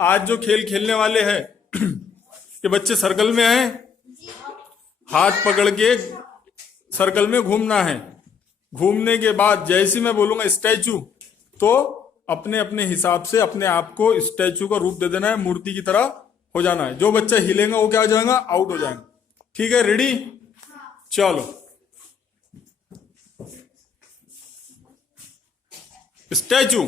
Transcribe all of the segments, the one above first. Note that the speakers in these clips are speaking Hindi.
आज जो खेल खेलने वाले हैं ये बच्चे सर्कल में हैं, हाथ पकड़ के सर्कल में घूमना है। घूमने के बाद जैसे मैं बोलूंगा स्टैचू, तो अपने अपने हिसाब से अपने आप को स्टैचू का रूप दे देना है, मूर्ति की तरह हो जाना है। जो बच्चा हिलेगा वो क्या हो जाएगा, आउट हो जाएगा। ठीक है, रेडी? चलो स्टैचू।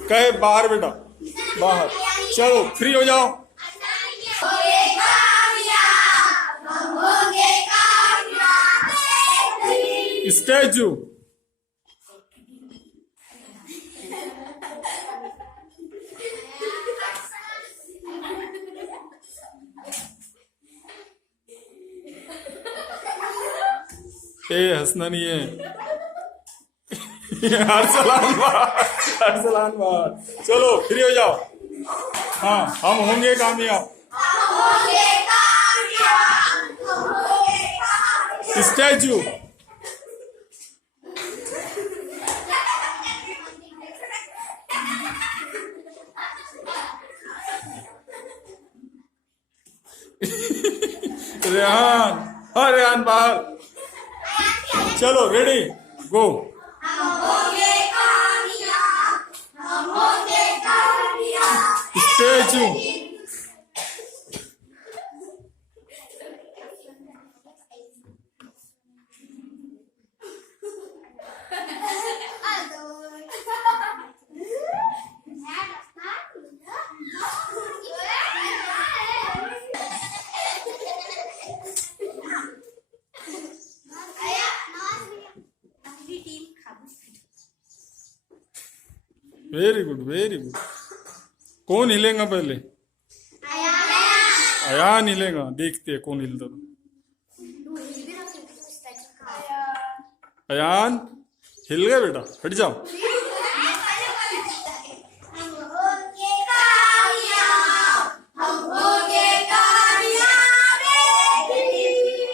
कहे बाहर बेटा, बाहर। चलो फ्री हो जाओ। स्टैचू। हंसना नहीं है। अरसलान बाहर, अरसलान बाहर। चलो फ्री हो जाओ। हाँ, हम होंगे कामयाब। स्टैचू। रेहान, हाँ रेहान बाहर। चलो ready, go. Statue. Very good, very good. कौन हिलेगा पहले? अयान हिलेगा। देखते हैं कौन हिलता। अयान हिल गए बेटा, हट जाओ।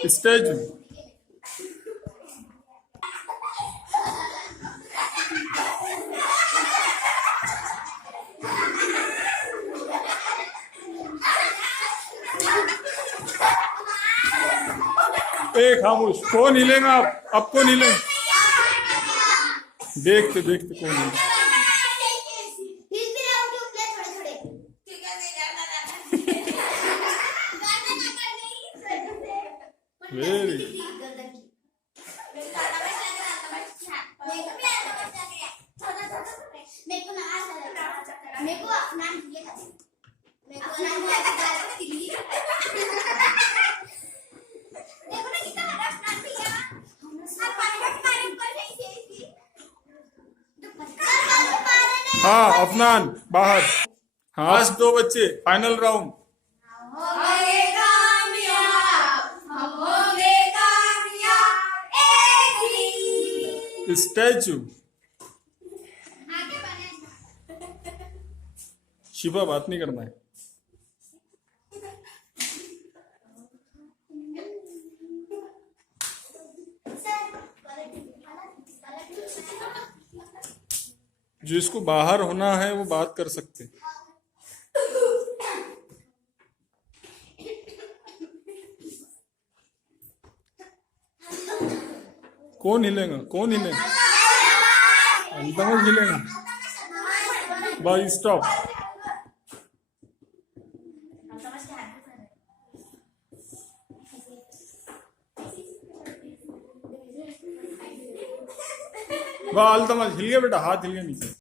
स्टैचू। खामोश। कौन हिलेगा? अब कौन हिलेगा? देखते देखते कौन हिलेगा। वेरी हाँ अफनान बाहर। हाँ, आज 2 बच्चे, फाइनल राउंड। स्टैचू। शिफा बात नहीं करना है। जो इसको बाहर होना है वो बात कर सकते। कौन हिलेगा? कौन हिलेगा? अल्तमश हिलेगा। भाई स्टॉप। वाह अल्तमश हिल गया बेटा, हाथ हिल गया नीचे।